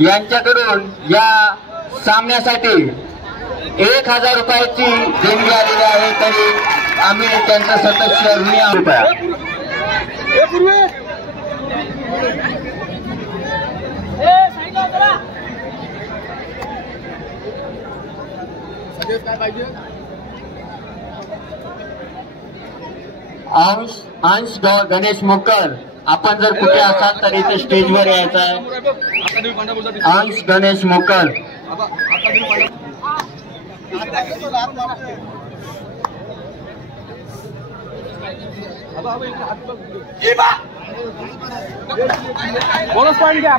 यांच्याकडून या सामन्यासाठी 1000 रुपयाची देणगी आलेली आहे, तरी आम्ही त्यांचा सदस्य ऋणी आहोत. अंश गणेश मोकर, आपण जर कुठे असाल तर इथे स्टेजवर यायचं आहे. अंश गणेश मोकर. बोनस पॉइंट घ्या.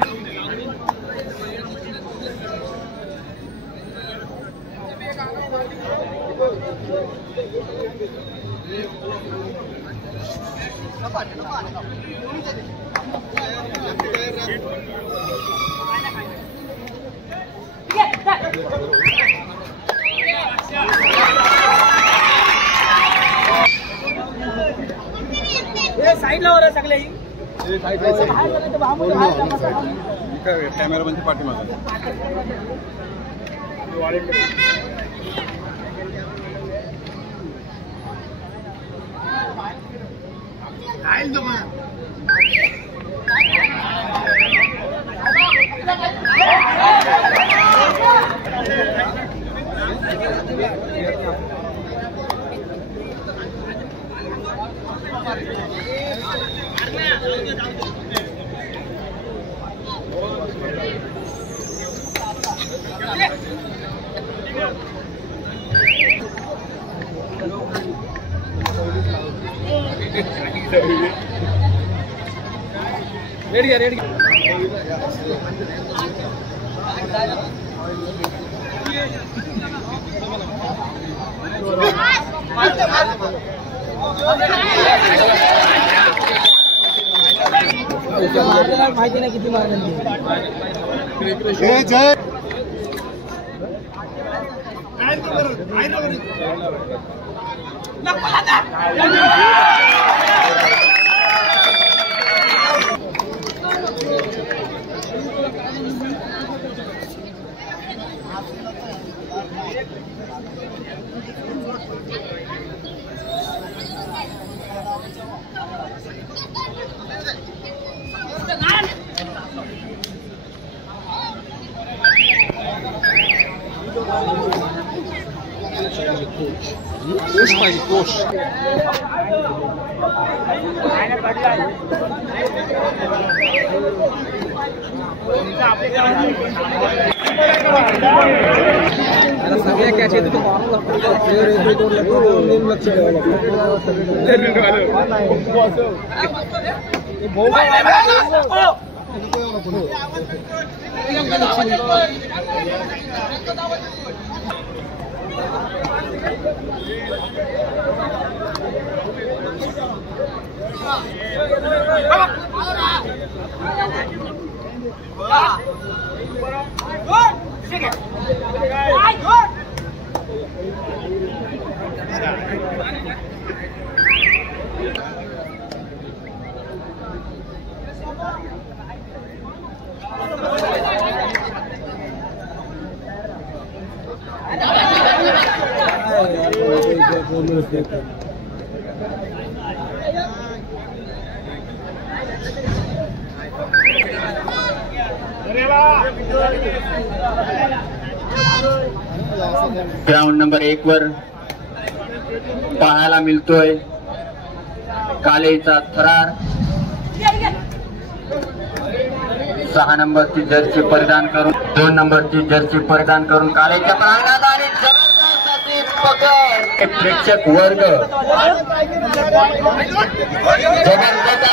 साईडला वर सगळे कॅमेरा बंद पाठी माझा. रेडी माहिती नाही किती मारले. कोश पाहिजे कोश. सगळ्या कॅच येते लक्ष ग्राउंड नंबर 1 वर पाहायला मिळतोय कालेचा थरार. 6 नंबरची जर्सी परिधान करून 2 नंबरची जर्सी परिधान करून कालेच्या प्रांगणात आणि जबरदस्त अशी पकड. प्रेक्षक वर्ग जबरदस्त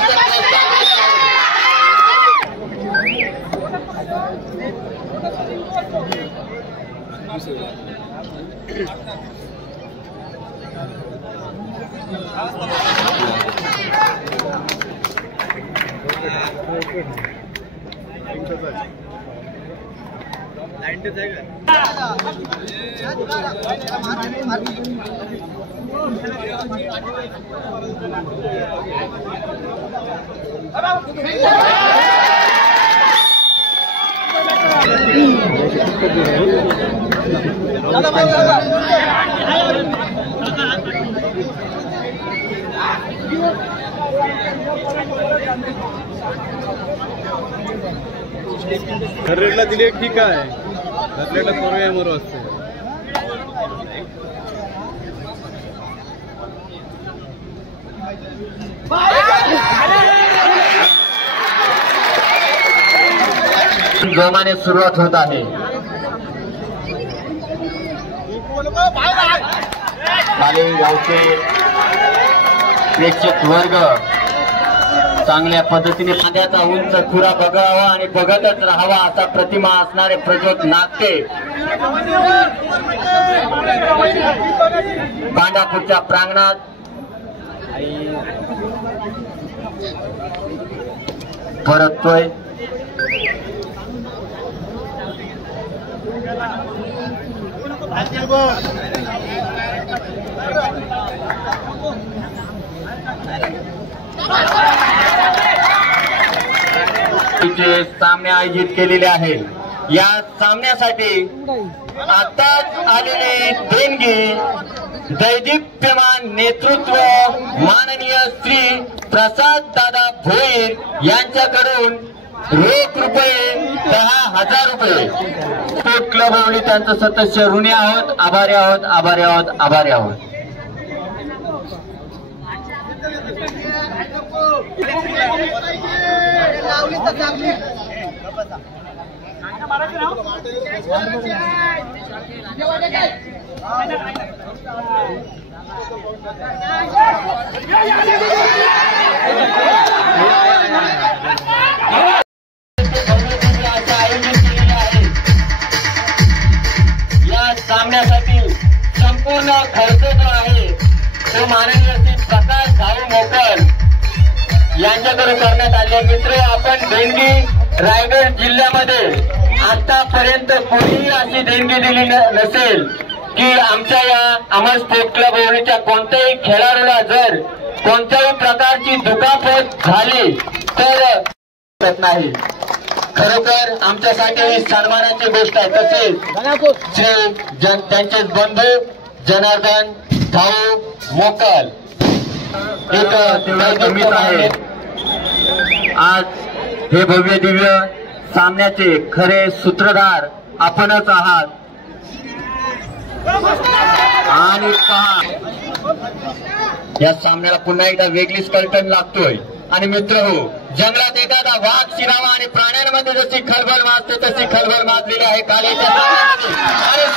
रेटला दिले ठीक आहे, रेटला करूया मरो असते. जोमाने सुरुवात होत आहे. गावचे प्रेक्षक वर्ग चांगल्या पद्धतीने पाण्याचा उंच खुरा बघावा आणि बघतच राहावा असा प्रतिमा असणारे प्रज्योत नागते पांढरापूरच्या प्रांगणात परततोय. सामने आयोजित केलेले आहे. या सामन्यासाठी आताच आलेले देणगी दैदिप्यमान नेतृत्व माननीय श्री प्रसाद दादा भोईर यांच्याकडून रोख रुपये 10,000 रुपये. स्पोर्ट क्लब होळी त्यांचं सदस्य ऋणी आहोत, आभारी आहोत, आभारी आहोत, आभारी आहोत. या सामन्यासाठी संपूर्ण खर्च जो आहे तो माननीय श्री प्रकाश भाऊ मोकल यांच्याकडून करण्यात आले. मित्र, आपण देणगी रायगड जिल्ह्यामध्ये आतापर्यंत कोणीही अशी देणगी दिली नसेल की आमच्या या अमर स्पोर्ट क्लब होळीच्या कोणत्याही खेळाडूला जर कोणत्याही प्रकारची दुखापत झाली तर नाही. खरोखर आमच्यासाठी ही सन्मानाची गोष्ट आहे. तसेच श्री त्यांचे बंधू जनार्दन भाऊ मोकल एक मित्र आहेत. आज हे भव्य दिव्य सामन्याचे खरे सूत्रधार आपणच आहात. आणि पहा, या सामन्याला पुन्हा एकदा वेगळीच कल्पन लागतोय. आणि मित्र हो, जंगलात एखादा वाघ शिरावा आणि प्राण्यांमध्ये जशी खळबळ माजते तशी खळबळ माजलेली आहे कालेच्या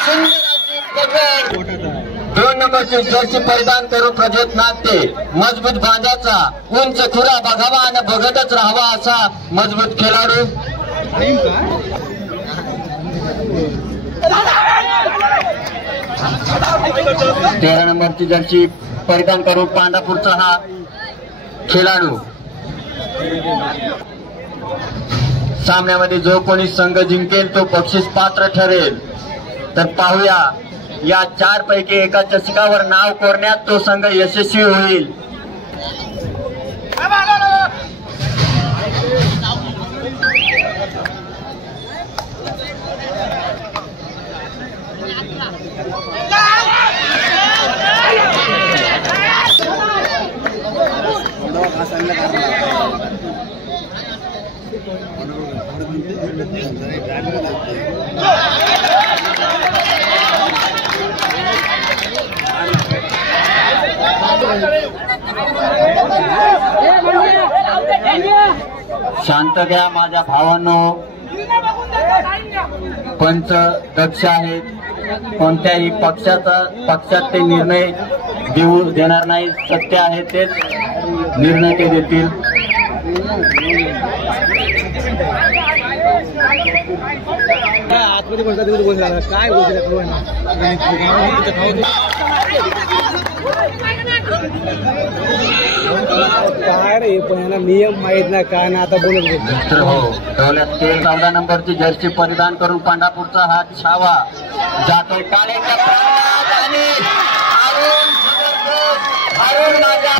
सामन्यामध्ये. 2 नंबरची जर्सी परिधान करून प्रज्योत नागते मजबूत बांधाचा उंच खुरा बघावा आणि बघतच राहावा असा मजबूत खेळाडू. 13 नंबरची जर्सी परिधान करून पांढरापूरचा हा खेळाडू. सामन्यामध्ये जो कोणी संघ जिंकेल तो बक्षीस पात्र ठरेल. तर पाहूया, या 4 पैकी एका चषकावर नाव कोरण्यात तो संघ यशस्वी होईल. शांत घ्या माझ्या भावांनो. पंच दक्ष आहेत. कोणत्याही पक्षात ते निर्णय देणार नाही. सत्य आहे तेच निर्णय ते देतील. आतमध्ये बोलतात काय काय रे, पण नियम माहित नाही काय ना. आता बोलत हो, 14 नंबरची जर्सी परिधान करून पांढरापूरचा हा छावा जातोय कालेच्या प्रांगणात आणि म्हणून माझ्या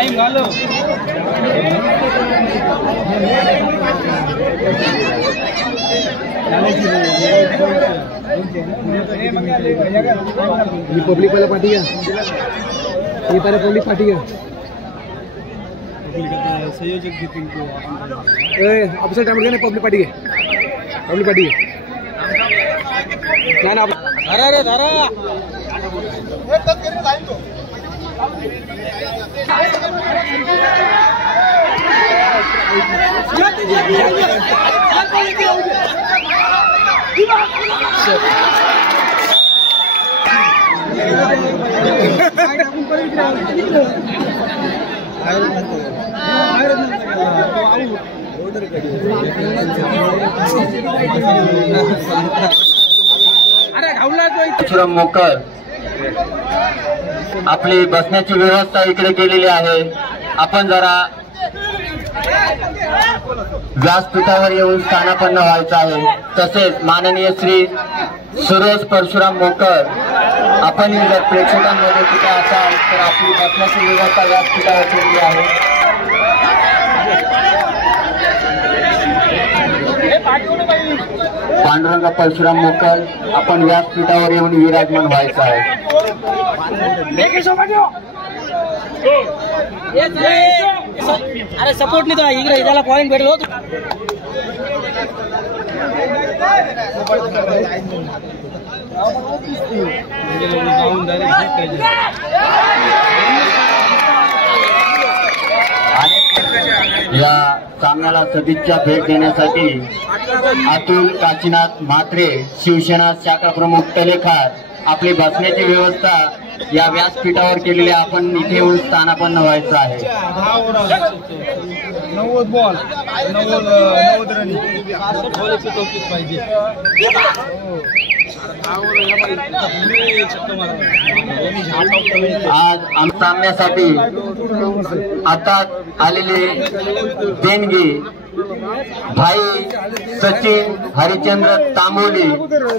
पब्लिक वाला पार्टी है, ये पहले पब्लिक पार्टी है। संयोजक घेतील ऑफिसर टाइम ना पब्लिक पार्टी है, पब्लिक पार्टी है ना धारा रे धारा परशुराम मोकर आपली बसण्याची व्यवस्था इकडे केलेली आहे। आपण जरा व्यासपीठावर येऊन स्थानापन्न व्हायचं आहे। तसेच माननीय श्री सुरेश परशुराम मोकर आपण जर प्रेक्षकांमध्ये कुठे असाल तर आपली बसण्याची व्यवस्था व्यासपीठावर केलेली आहे। पांडुरंग परशुराम मोकर आपण व्यासपीठावर येऊन विराजमान व्हायचं आहे। अरे सपोर्ट नहीं तो इकडे इदाला पॉइंट भेटलो या सामन्याला सदिच्छा भेट देण्यासाठी अतुल काशीनाथ म्हात्रे शिवसेना शाखा प्रमुख तलेखार आपली बसण्याची व्यवस्था या व्यासपीठावर केलेली आपण इथे येऊन स्थानापन्न व्हायचं आहे। 90 बॉल 90 रन पाहिजे। आज सामन्यासाठी आता आलेले देणगी भाई सचिन हरिचंद्र तांबोली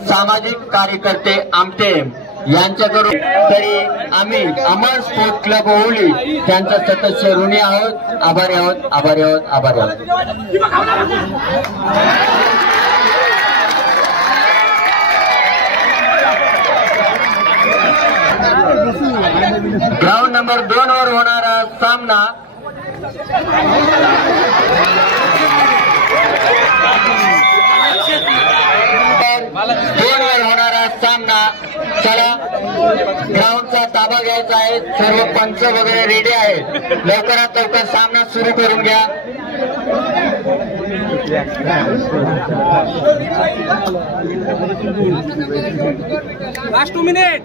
सामाजिक कार्यकर्ते आमटे यांच्याकडून तरी आम्ही अमर स्पोर्ट क्लब ओवली त्यांचा सदस्य ऋणी आहोत, आभारी आहोत, आभारी आहोत, आभारी आहोत। ग्राउंड नंबर 2 वर होणारा सामना चला ग्राउंडचा ताबा घ्यायचा आहे। सर्व पंच वगैरे रेडी आहेत, लवकरात लवकर सामना सुरू करून घ्या। लास्ट 2 मिनिट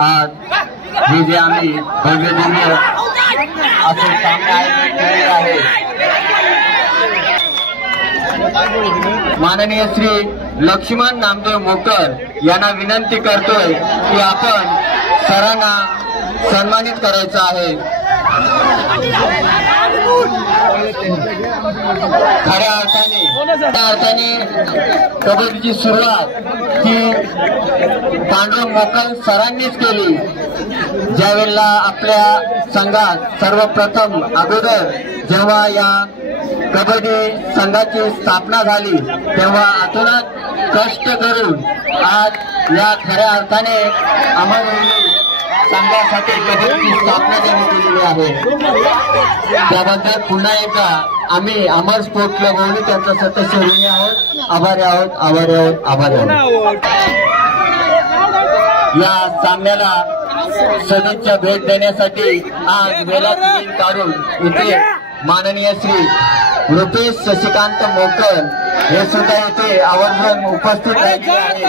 आज हे जे आम्ही भव्य दिव्य असे सामने आयोजित केलेले आहे, माननीय श्री लक्ष्मण नामदेव मोकर यांना विनंती करतोय की आपण सरांना सन्मानित करायचं आहे। खऱ्या अर्थाने कबड्डीची सुरुवात ही पांडुरंग मोकर सरांनीच केली। ज्यावेळेला आपल्या संघात सर्वप्रथम अगोदर जेव्हा या कबड्डी संघाची स्थापना झाली तेव्हा अतोनात कष्ट करून आज या खऱ्या अर्थाने अमर संघासाठी कबड्डीची स्थापना त्यांनी केलेली आहे। त्याबद्दल पुन्हा एकदा आम्ही अमर स्पोर्ट क्लब ओवली त्यांचा सदस्य ऋणी आहोत, आभारी आहोत, आभारी आहोत, आभारी आहोत। या सामन्याला सदिच्छा भेट देण्यासाठी आज वेळात काढून इथे माननीय श्री रुपेश शशिकांत मोकर हे सुद्धा इथे आवर्जून उपस्थित राहिले आहेत।